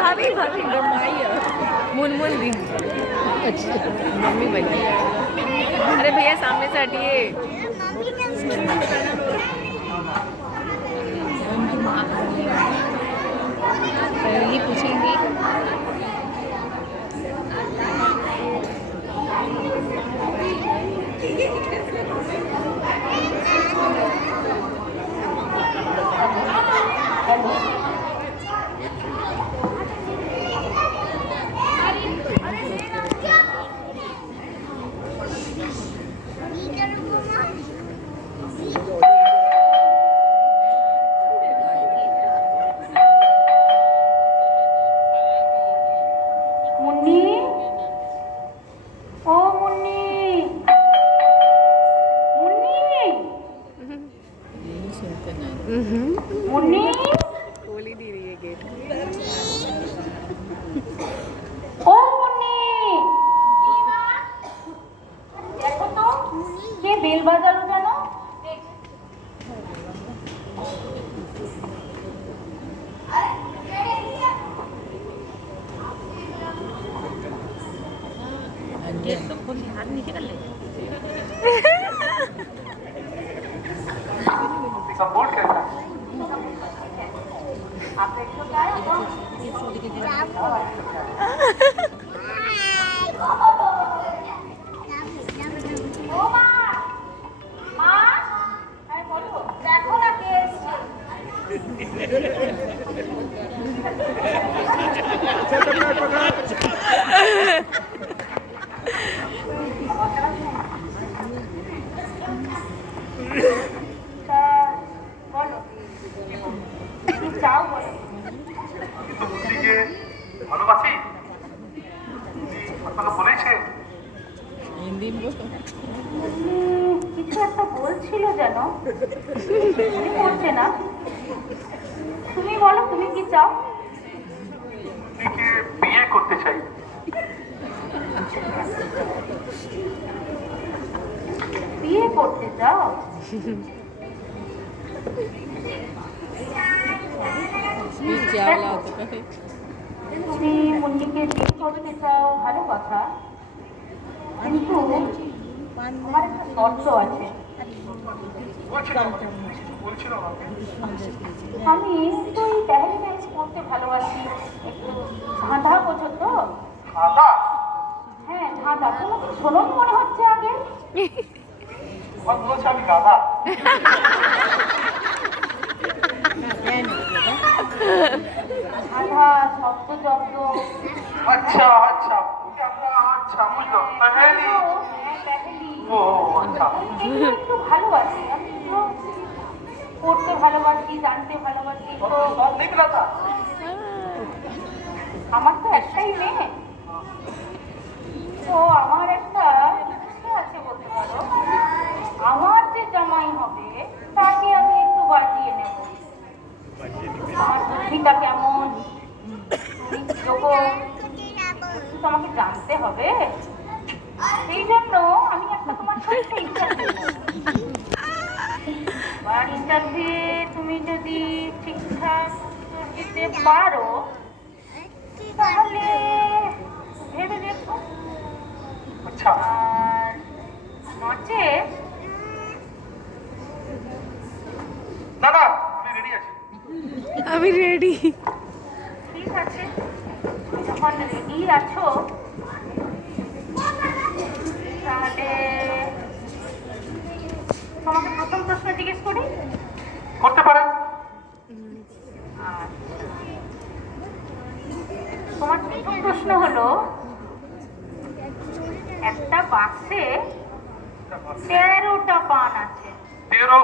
भाभी भाभी मुनमुन दी। अच्छा मम्मी बनी। अरे भैया सामने से हटिए। पहले पूछेंगी खोली दी रही है गेट। ओ मुन्नी देखो तो কে বেল বাজালো জানো? गेट तो खोली हाथ निकल ले। सपोर्ट करता है। आप देखो क्या है वो? ও মা মা আরে বলো দেখো না কে এসেছে। তা বলো কি চাও বলো। কিন্তু বুদ্ধিকে ভালোবাসি আপনাকে বলেছে। কিছু একটা বলছিল যেন মনে পড়ছে না। তুমি বলো তুমি কি চাও? বুদ্ধিকে বিয়ে করতে চাই। বিয়ে করতে চাও? তুমি মুন্নিকে বিয়ে করতে চাও ভালো কথা, কিন্তু আমার একটা শর্ত আছে। আমি তো এই প্যারেন্ট ডান্স করতে ভালোবাসি। একটু ধাঁধা বোঝো তো? দাদা হ্যাঁ ধাঁধা। তোমাকে শোনো মনে হচ্ছে আগে। তোমার বলেছে আমি গাধা। ধাঁধা শব্দ জব্দ। আচ্ছা আচ্ছা আচ্ছা বুঝলাম। পেহেলি। হ্যাঁ প্যারেন্টি। ও আচ্ছা এগুলো একটু ভালোবাসি আমি, এগুলো পড়তে ভালোবাসি, জানতে ভালোবাসি। তো সব নেই দাদা। আমার তো একটাই মেয়ে, তো আমার একটা ইচ্ছে আছে বলতে পারো। আমার যে জামাই হবে তাকে আমি একটু বাজিয়ে নেব। আমার বুদ্ধিটা কেমন, তুমি যোগ্য তো আমাকে জানতে হবে। সেই জন্য আমি একটা তোমার সাথে ইন্টারভিউ আর ইন্টারভিউ তুমি যদি ঠিকঠাক দিতে পারো তাহলে ভেবে দেখো। আচ্ছা আর নচে না না আমি রেডি আছি। আমি রেডি। ঠিক আছে, যখন রেডি আছো তাহলে তোমাকে প্রথম প্রশ্ন জিজ্ঞেস করি। করতে পারেন। তোমার প্রথম প্রশ্ন হলো, একটা বাক্সে 13টা পান আছে। 13